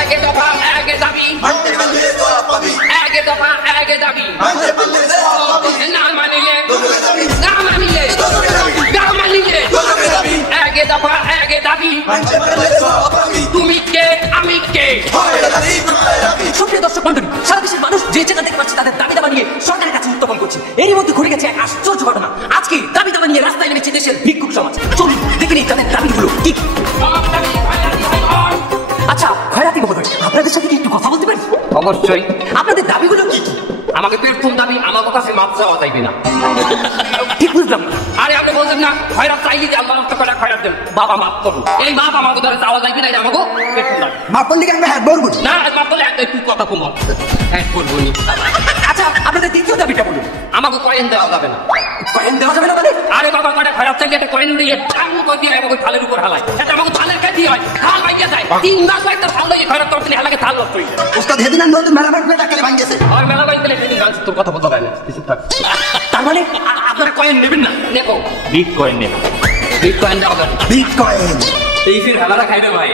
একে দফা একে দাবি একে দফা একে দাবি না মানিলে না মানিলে না মানিলে একে দফা একে দাবি তুমি কে আমি কে। সুপ্রিয় দর্শক মন্ডলী, সারা দেশের মানুষ যে যেটা দেখতে পাচ্ছে তাদের দাবি দাবা নিয়ে সরকারের কাছে উত্থাপন করছে। এরই মধ্যে ঘটে গেছে এক আশ্চর্য ঘটনা। আজকে দাবি দাবা নিয়ে রাস্তায় নেমেছে দেশের ভিক্ষুক সমাজ। চলুন দেখে নিই তাদের দাবিগুলো কি কি। আচ্ছা খয়রাতি মহোদয়, আপনাদের সাথে কি একটু কথা বলতে পারি? অবশ্যই। আপনাদের দাবিগুলো কি কি? আমাকে প্রথম দাবি আমার কাছে মাপ চাওয়া যাইবে না। ঠিক বুঝলাম না। আরে আপনি বলছেন না খয়রাত চাইলে যে আল্লাহ মাফ করে খয়রাত দেন, বাবা মাফ করুন। এই মাপ আমাকে ধরে চাওয়া যাইবে না, এটা আমাকে মাপ করলে কি আমরা হ্যাঁ বলবো না? মাপ করলে একটু কথা কম হ্যাঁ বলবো। আচ্ছা আপনাদের দ্বিতীয় দাবিটা বলুন। আমাকে কয়েন দেওয়া যাবে না। কয়েন দেওয়া যাবে না মানে? আরে বাবা কয়টা খয়রাত চাইলে একটা কয়েন দিয়ে টান করে দিয়ে আমাকে থালের উপর হালায়, এটা আমাকে থালের কাছে হয়, থাল ভাঙিয়ে যায়। 3 মাস একটা থাল দিয়ে খয়রাত করতে হালাকে থাল নষ্ট হয়ে যায়। ওস্তাদ হেদিন আমি নতুন মেলা বাড়বে টাকা ভাঙিয়েছে আর মেলা বাইতে লেগে গাছ তোর কথা বলতে পারে না কিছু থাক। তার মানে আপনারা কয়েন নেবেন না? দেখো বিট কয়েন নেব। বিট কয়েন দেওয়া যাবে না। বিটকয়েন এই ফির হালারা খাইবে ভাই।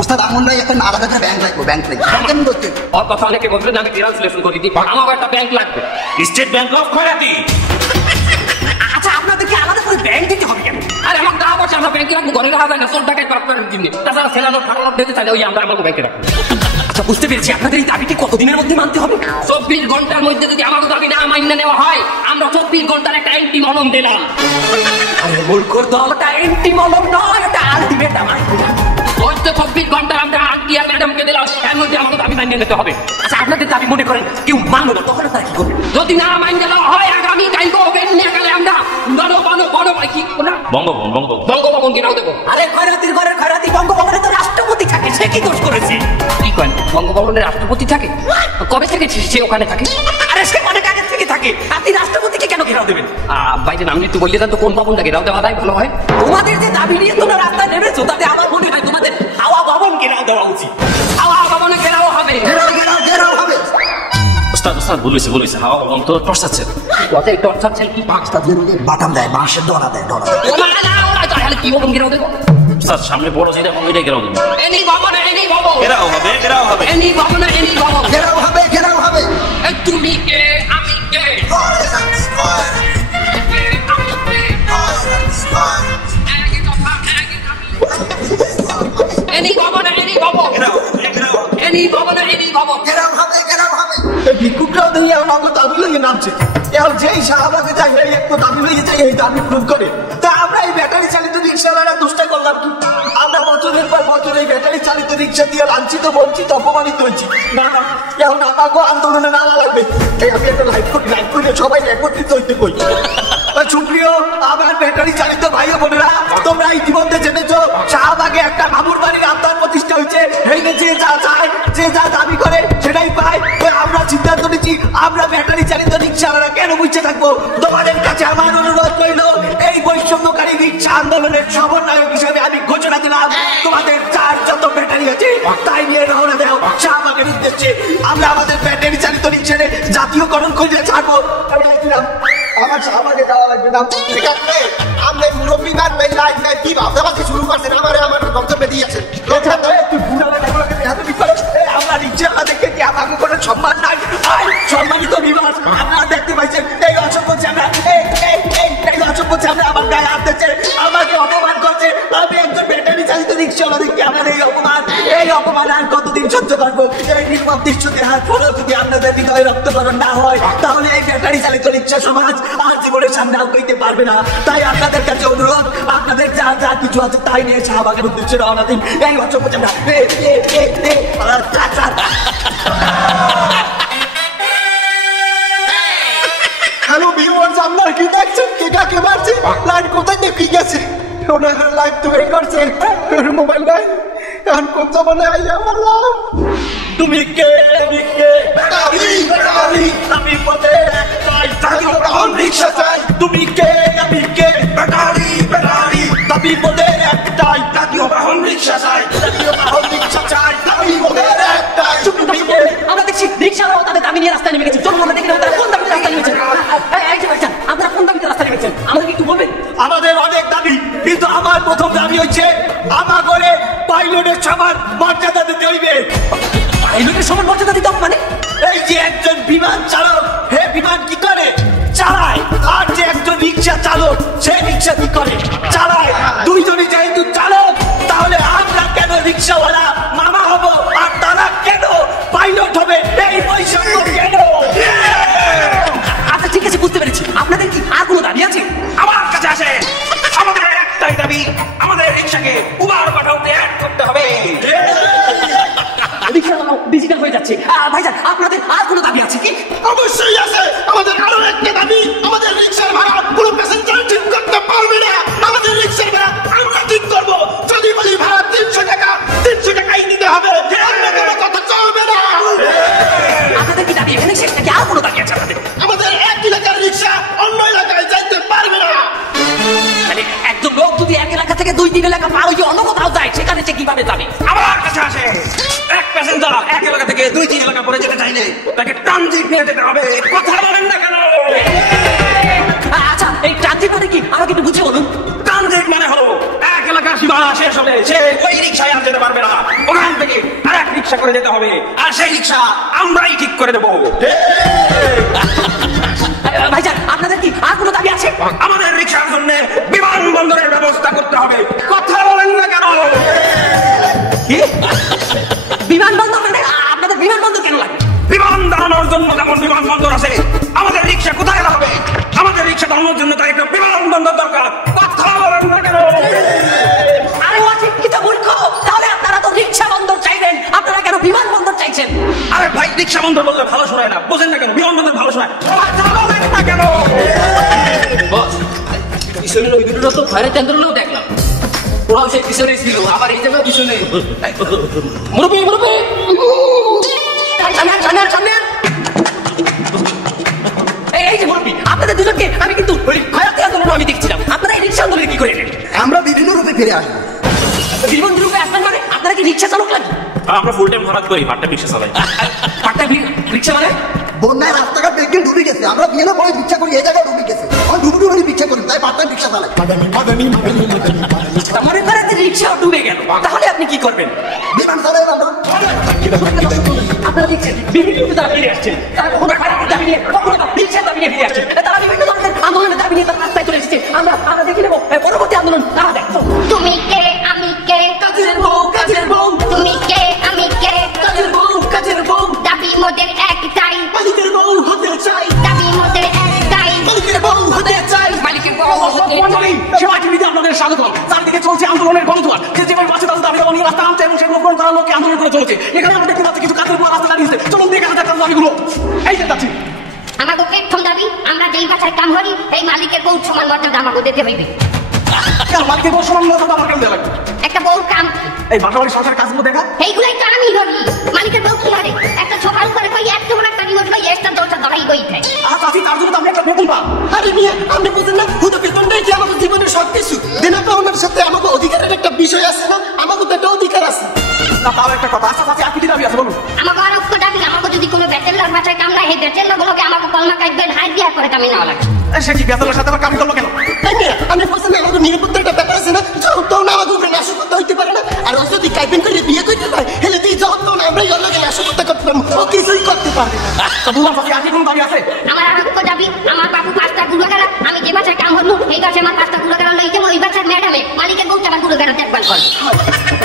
ওস্তাদ আমার ভাই একটা আলাদা একটা ব্যাংক লাগবে, ব্যাংক লাগবে। কেমন করতে? ওর কথা অনেকে বলবেন আমি ট্রান্সলেশন করে দিই, আমার একটা ব্যাংক লাগবে। State Bank of Khairati. আচ্ছা আপনাদেরকে আলাদা করে ব্যাংক দিতে হবে কেন? আরে আমার টাকা পয়সা আমরা ব্যাংকে রাখবো, ঘরে রাখা যায় না, চোর টাকায় পার করার জন্য। তাছাড়া ছেলানো ঠাকুর দিতে চাইলে ওই আমরা আমাকে ব্যাংকে রাখবো। আচ্ছা বুঝতে পেরেছি, আপনাদের এই দাবিটি কতদিনের মধ্যে মানতে হবে? 24 ঘন্টার মধ্যে যদি আমাকে দাবি না মান্য নেওয়া হয়, আমরা 24 ঘন্টার একটা অ্যান্টি মলম দিলাম। আরে মূর্খর দলটা এন্টি মলম নয়, এটা আলটিমেটাম। ওই তো 24 ঘন্টা আমরা আন্টি আর ম্যাডামকে দিলাম, এর মধ্যে আমাকে দাবি মান্য নিতে হবে। আচ্ছা আপনাদের দাবি মনে করেন কেউ মানলো না, তখন তারা কি করবে? যদি না মান্য দেওয়া হয় আগামী কালকে ওপেন নিয়ে গেলে আমরা বড় বড় বড় কি না বঙ্গভবন বঙ্গভবন বঙ্গভবন কেনাও দেবো। আরে খয়রাতির ঘরের খয়রাতি বঙ্গভবনে তো রাষ্ট্রপতি থাকে, সে কি দোষ করেছে? কি করেন বঙ্গভবনের রাষ্ট্রপতি থাকে? কবে থেকে সে ওখানে থাকে? আরে সে অনেক আগে থেকে থাকে, আপনি রাষ্ট্রপতিকে কেন ঘেরাও দেবেন? বাইরে নাম একটু বললে তো কোন ভবনটা ঘেরাও দেওয়া যায় ভালো হয়? তোমাদের যে দাবি নিয়ে তোমরা রাস্তায় নেমেছো তাতে আমার মনে হয় তোমাদের হাওয়া ভবন ঘেরাও দেওয়া উচিত। হাওয়া ভবনে ঘেরাও হবে। ঘেরাও হবে। ওস্তাদ ওস্তাদ বলেছে হাওয়া ভবন তো টর্চাচ্ছে। কথাই টর্চার ছেলে কি পাঁচটা দিয়ে বাটাম দেয়, বাঁশের ডলা দেয়, ডলা দেয়। তাহলে কি ভবন ঘেরাও দেবো? ওস্তাদ সামনে বড় যেটা ওইটাই ঘেরাও দেবো। এনি ভবন এনি ভবন ঘেরাও হবে ঘেরাও হবে। এনি ভবন এনি ভবন ঘেরাও হবে, ঘেরাও হবে। তুমি কে আমি কে? এনি ভবন এনি ভবন এনি ভবন এনি ভবন ঘেরাও হবে, ঘেরাও হবে। এই ভিক্ষুকরাও দেখি এখন আমরা দাবি লইয়ে নামছে। এখন যেই শাহবাগে যাই এই একটু দাবি লইয়ে যাই, এই দাবি পূরণ করে। তা আমরা এই ব্যাটারি চালিত রিক্সাওয়ালা দুষ্টা করলাম কি? আমরা বছরের পর বছর এই ব্যাটারি চালিত রিক্সা দিয়ে লাঞ্ছিত বঞ্চিত অপমানিত হয়েছি। না না, এখন আমাকেও আন্দোলনে নামা লাগবে। এই আমি একটা লাইভ করে সবাই একত্রিত হইতে কই। সুপ্রিয় আমার ব্যাটারি চালিত ভাই বোনেরা, তোমরা ইতিমধ্যে জেনেছো শাহবাগে একটা মামুর বাড়ির আবদার প্রতিষ্ঠা হয়েছে। এইটা যে যা চায়, যে যা দাবি করে সেটাই পায়। আমরা সিদ্ধান্ত নিচ্ছি আমরা ব্যাটারি চালিত রিক্সাওয়ালারা কেন বুঝতে থাকবো। তোমাদের কাছে আমার অনুরোধ রইল, এই বৈষম্যকারী রিক্সা আন্দোলনের সমন্বয়ক হিসেবে আমি ঘোষণা দিলাম, তোমাদের যার যত ব্যাটারি আছে তাই নিয়ে রওনা দেও শাহবাগের উদ্দেশ্যে। আমরা আমাদের ব্যাটারি চালিত রিক্সারে জাতীয়করণ করে ছাড়বো। আমার শাহবাগে যাওয়া লাগবে না। ঠিক আছে, আমরা মুরব্বী না লাইফ নাই কি ভাবতে শুরু করছেন, আমার গন্তব্যে দিয়েছেন। আমরা রিক্সাওয়ালা দেখে কি আমাকে কোনো সম্মান নাই? সম্মানিত বিভাগ আপনারা দেখতে পাইছেন এই অসভ্য চামড়া, এই অসভ্য চামড়া আমার গায়ে হাত দিচ্ছে, আমাকে অপমান করছে। আমি একজন ব্যাটারি চালিত রিক্সাওয়ালা দেখি আমার এই অপমান আর কতদিন সহ্য করবো? এই নির্মম দৃশ্য দেখার পরেও যদি আপনাদের হৃদয়ে রক্তকরণ না হয়, তাহলে এই ব্যাটারি চালিত রিক্সা সমাজ আর জীবনের সামনে আগাইতে পারবে না। তাই আপনাদের কাছে অনুরোধ, আপনাদের যা যা কিছু আছে তাই নিয়ে শাহবাগের উদ্দেশ্যে রওনা দিন। এই অসভ্য চামড়া হ্যালো ভিউয়ার্স, আপনারা কি দেখছেন? কে কাকে মারছে? লাইট কোথায় দেখি গেছে? ওনার লাইভ তো এই করছে মোবাইল নাই। এখন কোন জমানে আইয়া বললাম তুমি কে আমি কে? ব্যাটারি আমি পথে একটাই রিক্সা চাই। তুমি কে আমি কে? ব্যাটারি দাবি পথে একটাই জাতীয় বাহন রিক্সা চাই। রিক্সা চাই দাবি পথে একটাই। আমরা দেখছি রিক্সাওয়ালাও তাদের দাবি নিয়ে রাস্তায় নেমে গেছে। চলুন আমরা দেখি তারা কোন দাবিতে রাস্তায় নেমেছেন। আপনারা কোন দাবিতে রাস্তায় নেমেছেন আমাদের একটু বলবেন? আমাদের অনেক দাবি, কিন্তু আমার প্রথম দাবি হচ্ছে আমার করে পাইলটের দিচ্ছি। ভাইজান, আপনাদের আর কোনো দাবি আছে কি? অবশ্যই আছে। আমাদের আরো একটা দাবি, আমাদের রিক্সার ভাড়া কোনো প্যাসেঞ্জার ঠিক করতে পারবে না। আমাদের রিক্সার ভাড়া আমরা ঠিক করবো। যদি বলি ভাড়া 300 টাকা, 300 টাকাই দিতে হবে। অন্য কোনো কথা চলবে না। আপনাদের কি দাবি এখানে শেষ নাকি আর কোনো দাবি আছে আপনাদের? আমাদের এক এলাকার রিক্সা অন্য এলাকায় যাইতে পারবে না। মানে একজন লোক যদি এক এলাকা থেকে 2-3 এলাকা পার হয়ে অন্য কোথাও যায়, সেখানে সে কিভাবে যাবে? আমার কাছে আসে এক প্যাসেঞ্জার এক এলাকা থেকে 2-3 এলাকা পরে যেতে চাইলে তাকে ট্রানজিট নিয়ে যেতে হবে। কথা বলেন না কেন? আচ্ছা, এই ট্রানজিট মানে কি আমাকে একটু বুঝিয়ে বলুন। ট্রানজিট মানে হলো এক এলাকার সীমানা শেষ হলে সে ওই রিক্সায় আর যেতে পারবে না, ওখান থেকে আরেক রিক্সা করে যেতে হবে, আর সেই রিক্সা আমরাই ঠিক করে দেবো। ভাইজান, আপনাদের কি আর কোনো দাবি আছে? আমাদের রিক্সার জন্য বিমানবন্দরের ব্যবস্থা করতে হবে। কথা বলেন না কেন? কি বিমানবন্দর? মানে আপনাদের বিমানবন্দর কেন লাগে? বিমান দাঁড়ানোর জন্য যেমন বিমানবন্দর আছে, আমাদের রিক্সা কোথায় দাঁড়াবে? আমাদের রিক্সা দাঁড়ানোর জন্য তার একটা বিমানবন্দর দরকার। কথা বলেন না কেন? আরে অশিক্ষিত মূর্খ, তাহলে আপনারা তো রিক্সা বন্দর চাইবেন, আপনারা কেন বিমানবন্দর চাইছেন? আরে ভাই, রিক্সা বন্দর বললে ভালো শোনায় না, বোঝেন না কেন? বিমানবন্দর ভালো শোনায়। কথা বলেন না কেন? বস, পিছনের ওই দুটো তো ফায়ার টেন্ডারগুলো দেখলাম, ওরাও সেই পিছনে ছিল, আবার এই জায়গায় পিছনে। মুরব্বী, মুরব্বী, সামনে। এই যে মুরব্বী, আপনাদের দুজনকে আমি কিন্তু ফায়ার টেন্ডারগুলো আমি দেখছিলাম, আপনারা এই রিক্সা আন্দোলনে কি করে এলেন? আমরা বিভিন্ন রূপে ফিরে আসি। বিভিন্ন রূপে আসবেন মানে আপনারা কি রিক্সা চালক লাগে? আমরা ফুল টাইম ভাড়া করি, পার্ট টাইম রিক্সা চালাই। পার্ট রিক্সা মানে? বন্যায় রাস্তাঘাট দেখে ডুবে গেছে, আমরা বিয়েলে বই রিক্সা করি, এই জায়গায় ডুবে গেছে, আমরা ডুবুডুবু রিক্সা করি, তাই পার্ট টাইম রিক্সা চালাই। মনে করেন যে রিক্সা ডুবে গেল, তাহলে আপনি কি করবেন? বিমান চালাই আমরা। আপনারা দেখছেন বিভিন্ন রূপে তারা ফিরে আসছেন, তারা কখনো খারাপ দাবি নিয়ে, কখনো রিক্সার দাবি নিয়ে ফিরে আসছেন, তারা বিভিন্ন ধরনের আন্দোলনের দাবি নিয়ে তারা রাস্তায় চলে এসেছে। আমরা দেখে নেবো পরবর্তী আন্দোলন তারা দেখো। তুমি কে আমি কে কাজের বউ, কাজের বউ, তুমি কে আমি কে কাজের বউ, কাজের বউ, দাবি মোদের একটাই মালিকের বউ হতে চাই, দাবি মোদের একটাই মালিকের বউ হতে চাই, মালিকের বউ হতে চাই। সেবা টিভিতে আপনাদের স্বাগত। চারদিকে চলছে আন্দোলনের গণজোয়ার, যে যেভাবে বাঁচে তাদের দাবি নিয়ে রাস্তা আনছে এবং সেগুলো পূরণ করার লোককে আন্দোলন করে চলছে। এখানে আমরা দেখতে পাচ্ছি কিছু কাজের পর রাস্তা দাঁড়িয়েছে, চলুন দেখে আসা যাক তাদের দাবিগুলো। এই যে যাচ্ছি। আমাকে প্রথম দাবি, আমরা যেই বাসায় কাম করি এই মালিকের বউ সমান মর্যাদা আমাকে দিতে হইবে। কেন মালিকের বউ সমান মর্যাদা আমার কেন দেওয়া লাগবে? একটা বউর কাম কি? এই বাসাবাড়ি সংসারের কাজগুলো দেখা। এইগুলাই তো আমি করি। মালিকের বউ কি করে? একটা সকাল করে কই একটু বড় একটা নিউজ কই একটা দৌড়টা ধরাই কই থাকে। চাচি, তার জন্য তো আমি একটা বেতন পাই। আরে মিয়া, আপনি বুঝেন না, হুদা বেতনটাই কি আমাদের জীবনের সবকিছু? দেনা পাওনার সাথে আমাকে অধিকারের একটা বিষয় আছে না, আমাকে তো একটা অধিকার আছে। না, তাও একটা কথা। আচ্ছা চাচি, আর কি দাবি আছে বলুন? আমাকে আর একটা দাবি, আমাকে যদি কোনো ব্যাচেলর বাসায় কামড়ায় সেই ব্যাচেলরগুলোকে আমাকে কলমা কাটবেন হাত দিয়া করে কামে নেওয়া লাগে। সে কি বেতনের সাথে আবার কামি করলো কেন? তাই মিয়া, আপনি বুঝছেন না, আমাদের নিরাপত্তার একটা ব্যাপার আছে না, যত না আমাকে উপরে নাশকতা হইতে পারে না। আর ও যদি কাইবেন করে বিয়ে করতে পারে, হেলে তুই যত না আমরাই ওর লগে নাশকতা করতে পারবো, ও কিছুই করতে পারবে না। বুঝলাম চাচি, আর কি কোনো দাবি আছে? আমার আর একটা দাবি, আমার বাবু 5টা গুড়াগাড়া, আমি যে বাসায় কাম করবো এই বাসায় আমার 5টা গুড়াগাড়া লই যাবো, ওই বাসার ম্যাডামে মালিকের বউ আমার গুড়াগাড়া দেখভাল করে।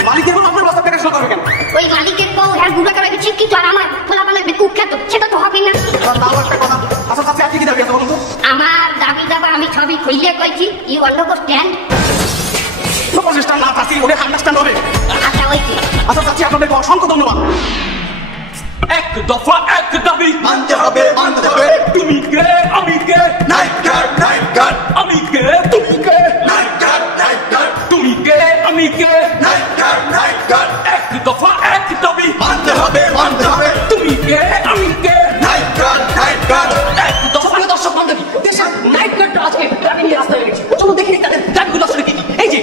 মালিকের বউ আপনার রাস্তা থেকে করবে কেন? ওই মালিকের বউ আর গুড়াগাড়া শিক্ষিত আর আমার ফলাফলের কুখ্যাত, সেটা তো হবে না। তাও একটা কথা। আচ্ছা চাচি, আর কি দাবি আছে বলুন তো? আমার দাবি দাবা আমি সবই খুললে কইছি, ইউ আন্ডারস্ট্যান্ড? প্রচেষ্টা না চাচি, ওরে আন্ডারস্ট্যান্ড হবে। আচ্ছা হইছে। আচ্ছা চাচি, আপনাদেরকে অসংখ্য ধন্যবাদ। এক দফা এক দাবি মানতে হবে, মানতে হবে। তুমি কে আমি কে, নাইট গার্ড, নাইট গার্ড, আমি কে তুমি কে, নাইট গার্ড, নাইট গার্ড, তুমি কে আমি কে, নাইট গার্ড, নাইট গার্ড, এক দফা এক দাবি মানতে হবে, মানতে হবে। তুমি কে আমি কে, নাইট গার্ড, নাইট গার্ড। এক দফা। দর্শক বান্ধবী, দেশের নাইট গার্ডরা আজকে দাবি নিয়ে রাস্তায় বেরিয়েছে। চলুন দেখি তাদের দাবিগুলো আসলে কি কি। এই যে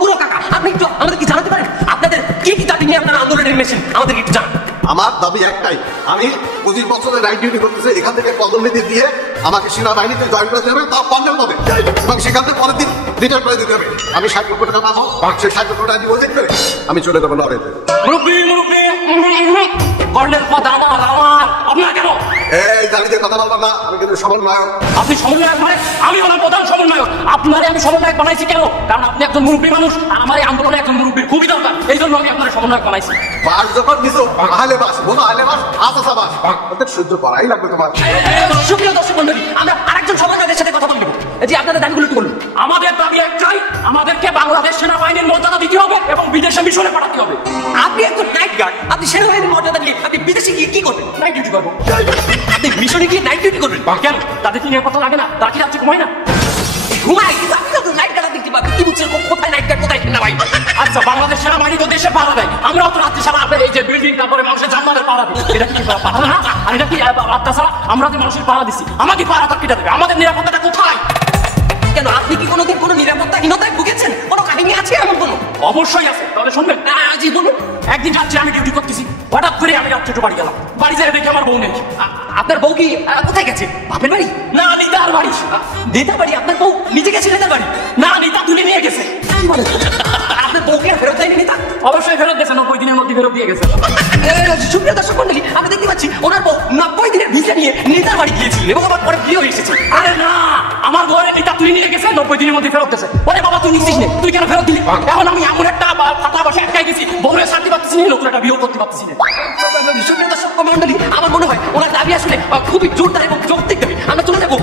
বুড়ো কাকা, আপনি একটু আমাদের কি জানাতে পারেন আপনাদের কি কি দাবি নিয়ে আপনারা আন্দোলনে নেমেছেন? আমাদের একটু জানান। আমার দাবি একটাই, আমি 25 বছরের রাইট ডিউটি করতেছি, এখান থেকে পদোন্নতি দিয়ে আমাকে সেনাবাহিনীতে জয়েন করতে হবে, তা কর্নেল হবে, এবং সেখান থেকে পরের দিন রিটায়ার করে দিতে হবে। আমি 60 লক্ষ টাকা পাবো, সেই 60 লক্ষ টাকা ডিপোজিট করে আমি চলে যাবো নরেন্দ্র। মুরব্বী, মুরব্বী, কর্নেল পদ আমার, আপনার কেন? এই দাবিতে কথা বলবো না, আমি কিন্তু সমন্বয়ক। আপনি সমন্বয়ক মানে? আমি হলাম প্রধান সমন্বয়ক। আপনারে আমি সমন্বয়ক বানাইছি কেন? কারণ আপনি একজন মুরব্বী মানুষ, আর আমার এই আন্দোলনে একজন মুরব্বীর খুবই দরকার, এই জন্য আমি আপনার সমন্বয়ক বানাইছি। বাস যখন দিছো, আহলে বাস, বোমা আহলে বাস, আসা বাস, ওদের সহ্য করাই লাগবে তোমার। সুপ্রিয় দর্শক মন্ডলী, আমরা আরেকজন সমন্বয়কের সাথে কথা বলবো। যে আপনাদের দাবিগুলো কি বলুন? আমাদের দাবি একটাই, আমাদেরকে বাংলাদেশ সেনাবাহিনীর মর্যাদা দিতে হবে এবং বিদেশে মিশনে পাঠাতে হবে। আপনি একজন নাইট গার্ড, আপনি সেনাবাহিনীর মর্যাদা নিয়ে আপনি বিদেশে গিয়ে কি করবেন? নাইট ডিউটি করবো। আপনি মিশনে গিয়ে নাইট ডিউটি করবেন? কেন, তাদের কি নিরাপত্তা লাগে না? তারা কি রাত্রে ঘুমায় না? ঘুমাই, কিন্তু আপনি তো নাইট গার্ড দেখতে পাবেন। কি বুঝছেন কোথায় নাইট গার্ড কোথায় সেনাবাহিনী? আচ্ছা, বাংলাদেশ সেনাবাহিনী তো দেশে পাহারা দেয়, আমরাও তো রাত্রি সারা এই যে বিল্ডিং তারপরে মানুষের জান্নাতের পাহারা দিই। এটা কি পাহারা না? আর এটা কি তাছাড়া আমরা যে মানুষের পাহারা দিচ্ছি, আমাদের পাহারা কিটা দেবে? আমাদের নিরাপত্তাটা কোথায়? কেন আপনি কি কোনোদিন কোনো নিরাপত্তাহীনতায় ভুগেছেন? কোনো কাহিনী আছে এমন কোনো? অবশ্যই আছে, তাহলে শুনবেন। জি বলুন। একদিন রাত্রে আমি ডিউটি করতেছি, হঠাৎ করে আমি রাত্রে একটু বাড়ি গেলাম। বাড়ি যাই দেখি আমার বউ নেই। আপনার বউ কি কোথায় গেছে? বাপের বাড়ি? না, নিতার বাড়ি। নেতা বাড়ি? আপনার বউ নিজে গেছে নেতার বাড়ি? না, নিতা তুলে নিয়ে গেছে। কি বলেন? আপনার বউকে আর ফেরত দেয়নি নেতা? অবশ্যই ফেরত গেছে, 90 দিনের মধ্যে ফেরত দিয়ে গেছে। সুপ্রিয় দর্শক মন্ডলী, আমি দেখতে পাচ্ছি ওনার বউ 90 দিনের ভিসা নিয়ে নেতার বাড়ি গিয়েছিলেন এবং আবার পরে বিয়ে হয়ে এসেছে। আরে না, আমার বউয়ের নিতা তুলে নিয়ে গেছে, 90 দিনের মধ্যে ফেরত গেছে। ওরে বাবা, তুই নিছিস না, তুই কেন ফেরত দিলি? এখন আমি এমন একটা ফাটা বসে আটকাই গেছি, বউরে শান্তি পাচ্ছি না, নতুন একটা বিয়ে করতে পারছি না। সুপ্রিয় দর্শক মন্ডলী, আমার মনে হয় ওনার দাবি আসলে খুবই জোরদার এবং যৌক্তিক দাবি। আমরা চলে যাবো।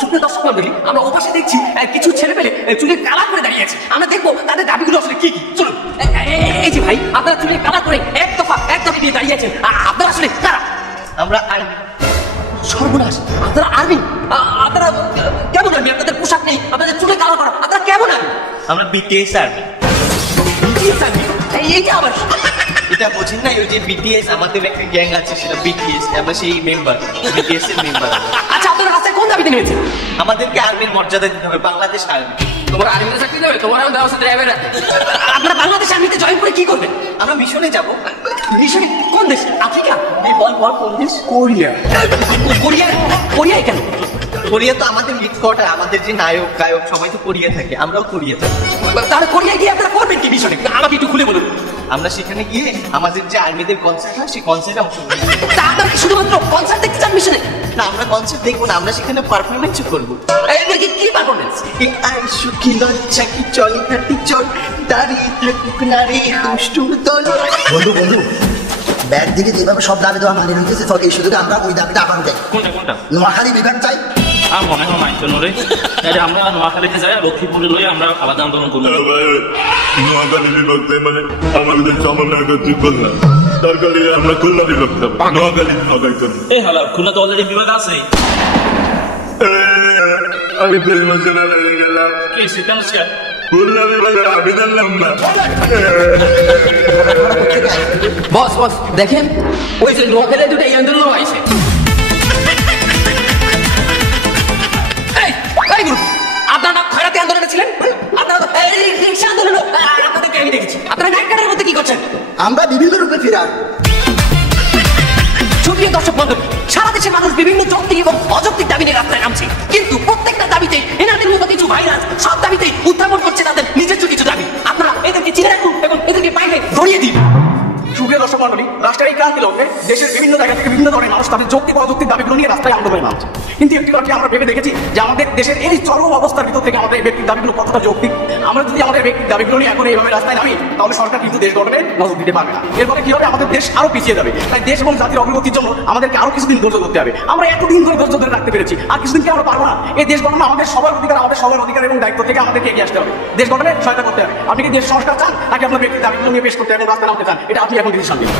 সুপ্রিয় দর্শক মন্ডলী, আমরা ওপাশে দেখছি কিছু ছেলে পেলে চুলে কালা করে দাঁড়িয়ে আছে। আমরা দেখবো তাদের দাবিগুলো আসলে কি কি। চলুন। এই যে ভাই, আপনারা চুলে কালা করে এক দাবি দিয়ে দাঁড়িয়ে আছেন, আপনারা আসলে কারা? আমরা আর্মি। সর্বনাশ, আপনারা আর্মি? আপনারা কেমন আর্মি? আপনাদের পোশাক নেই, আপনাদের চুলে কালো করা, আপনারা কেমন আর্মি? আমরা বিটিএস আর্মি। BTS army? এইটা আবার এটা বোঝেন না? ওই যে বিটিএস, আমাদের একটা গ্যাং আছে, সেটা বিটিএস, আমরা সেই মেম্বার, বিটিএস এর মেম্বার। আচ্ছা, আপনারা রাস্তায় কোন দাবিতে নেমেছেন? আমাদেরকে আর্মির মর্যাদা দিতে হবে, বাংলাদেশ আর্মি। তোমার আর্মিতে চাকরি দেবে? তোমার ব্যবস্থা ড্রাইভার। আপনারা বাংলাদেশ আর্মিতে জয়েন করে কি করবেন? আমরা মিশনে যাব। মিশনে? কোন দেশ? আফ্রিকা? বল কোন দেশ? কোরিয়া। কোরিয়ায় কেন? কোরিয়া তো আমাদের মিটকটা, আমাদের যে নায়ক গায়ক সবাই তো কোরিয়া থাকে, আমরাও কোরিয়া থাকি। তাহলে কোরিয়ায় গিয়ে আপনারা করবেন কি মিশনে? আমাকে একটু খুলে বলুন। আমরা সেখানে গিয়ে আমাদের যে আর্মিদের কনসার্ট হয়, সেই কনসার্টে অংশগ্রহণ করব। তা আপনারা কি শুধুমাত্র কনসার্ট দেখতে চান মিশনে? না, আমরা কনসার্ট দেখবো না, আমরা সেখানে পারফরমেন্সও করবো। কি পারফরমেন্স? সুখী লজ্জা কি চল হাঁটি চল, দাঁড়িয়ে থাকুক নারী দুষ্টুর দল। বন্ধু ব্যাগ দিকে যেভাবে সব দাবি দেওয়া মানিয়ে নিতেছে, এই সুযোগে আমরা ওই দাবিটা আবার দেয়। কোনটা? নোয়াখালী বিভাগ চাই। আর মনে হয় মাইন্ড রে, আমরা নোয়াখালীতে যাই, লক্ষ্মীপুরে লই আমরা আলাদা আন্দোলন করবো। নোয়াখালী বিভাগ মানে আমাদের সমন্বয় করতে করলাম, দরকার আমরা খুলনা বিভাগ নোয়াখালী বিভাগ করি। এই হালা, খুলনা তো অলরেডি বিভাগ আছে। আমি ফেল মশলা লেগে গেলাম, কি সেখান খুলনা বিভাগের আবেদন না। বস দেখেন, ওই যে নোয়াখালী দুটো এই আন্দোলন হয়েছে। আপনারা না খয়রাতি আন্দোলনে ছিলেন? আপনারা রিক্সা আন্দোলন, আপনাদেরকে আমি দেখেছি। আপনারা নাইট গার্ডের মধ্যে কি করছেন? আমরা বিভিন্ন রূপে ফিরে আসবো। সুপ্রিয় দর্শক মণ্ডলী, সারা দেশের মানুষ বিভিন্ন যৌক্তিক এবং অযৌক্তিক দাবি নিয়ে রাস্তায় নামছে, কিন্তু প্রত্যেকটা দাবিতে এনাদের মতো কিছু ভাইরাস সব দাবিতেই উত্থাপন করছে তাদের নিজস্ব কিছু দাবি। আপনারা এদেরকে চিনে রাখুন এবং এদেরকে বাইরে ধরিয়ে দিন। সুপ্রিয় দর্শক মন্ডলী, রাষ্ট্রের এই ক্রান্তি লগ্নে দেশের বিভিন্ন জায়গা থেকে বিভিন্ন ধরনের মানুষ তাদের যৌক্তিক অযৌক্তিক দাবিগুলো নিয়ে রাস্তায় আন্দোলনে নামছে। কিন্তু একটি কথা আমরা ভেবে দেখেছি যে আমাদের দেশের এই চরম অবস্থার ভিতর থেকে আমাদের এই ব্যক্তির দাবিগুলো কতটা যৌক্তিক। আমরা যদি আমাদের ব্যক্তির দাবিগুলো নিয়ে এখন এইভাবে রাস্তায় নামি, তাহলে সরকার কিন্তু দেশ গঠনে নজর দিতে পারবে না। এরপরে কি হবে? আমাদের দেশ আরো পিছিয়ে যাবে। তাই দেশ এবং জাতির অগ্রগতির জন্য আমাদেরকে আরো কিছুদিন ধৈর্য ধরতে হবে। আমরা এতদিন ধরে ধৈর্য ধরে রাখতে পেরেছি, আর কিছুদিন কি আমরা পারবো না? এই দেশ গঠন আমাদের সবার অধিকার এবং দায়িত্ব থেকে আমাদেরকে এগিয়ে আসতে হবে, দেশ গঠনে সহায়তা করতে হবে। আপনি কি দেশ সংস্কার চান, নাকি আপনার ব্যক্তির দাবিগুলো নিয়ে পেশ করতে এবং রাস্তায় নামতে চান? এটা আপনি এখন ডিসিশন দিন।